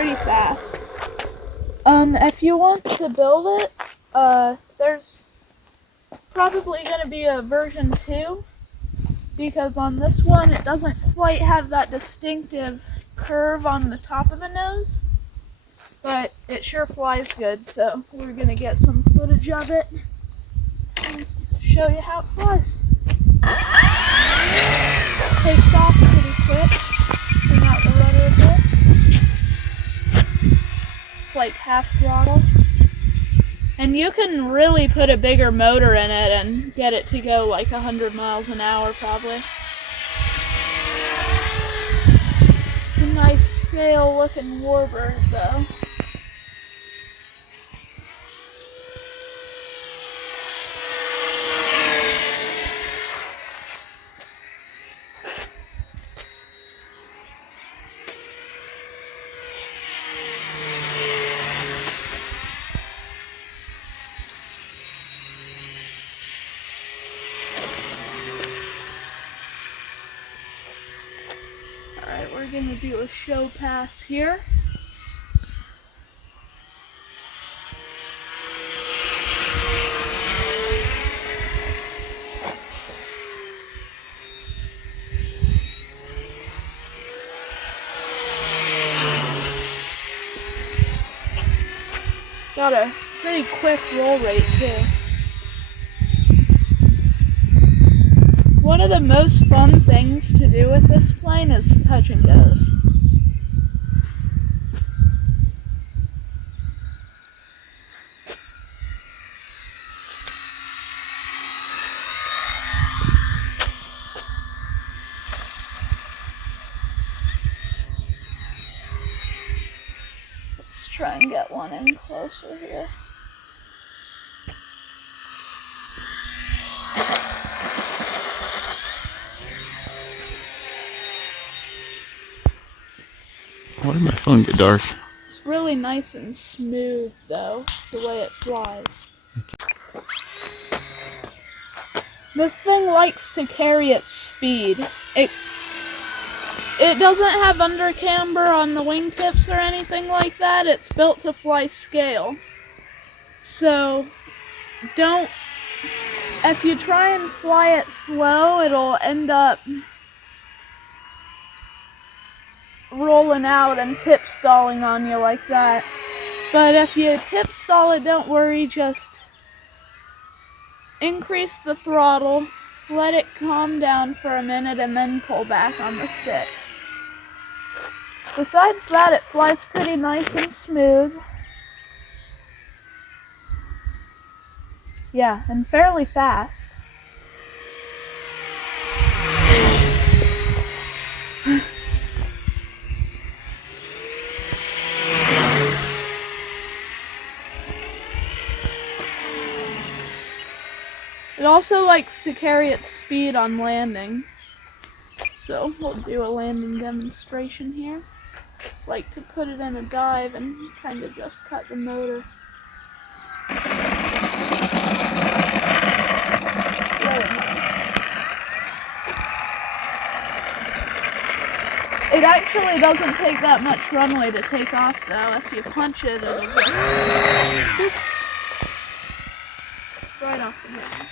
pretty fast. If you want to build it, there's probably going to be a version 2, because on this one it doesn't quite have that distinctive curve on the top of the nose, but it sure flies good, so we're going to get some footage of it and show you how it flies. Takes off pretty quick. Turn out the rudder a bit. It's like half throttle. And you can really put a bigger motor in it and get it to go like 100 miles an hour probably. It's a nice sail looking warbird though. Alright, we're going to do a show pass here. Got a pretty quick roll rate too. One of the most fun things to do with this plane is touch and goes. Let's try and get one in closer here. Why did my phone get dark? It's really nice and smooth though, the way it flies. This thing likes to carry its speed. It doesn't have under camber on the wingtips or anything like that. It's built to fly scale. So if you try and fly it slow, it'll end up rolling out and tip stalling on you like that. But if you tip stall it, don't worry, just increase the throttle, let it calm down for a minute, and then pull back on the stick. Besides that, it flies pretty nice and smooth. Yeah, and fairly fast. It also likes to carry its speed on landing. So we'll do a landing demonstration here. Like to put it in a dive and kind of just cut the motor. Really nice. It actually doesn't take that much runway to take off though. If you punch it, it'll just right off the ground.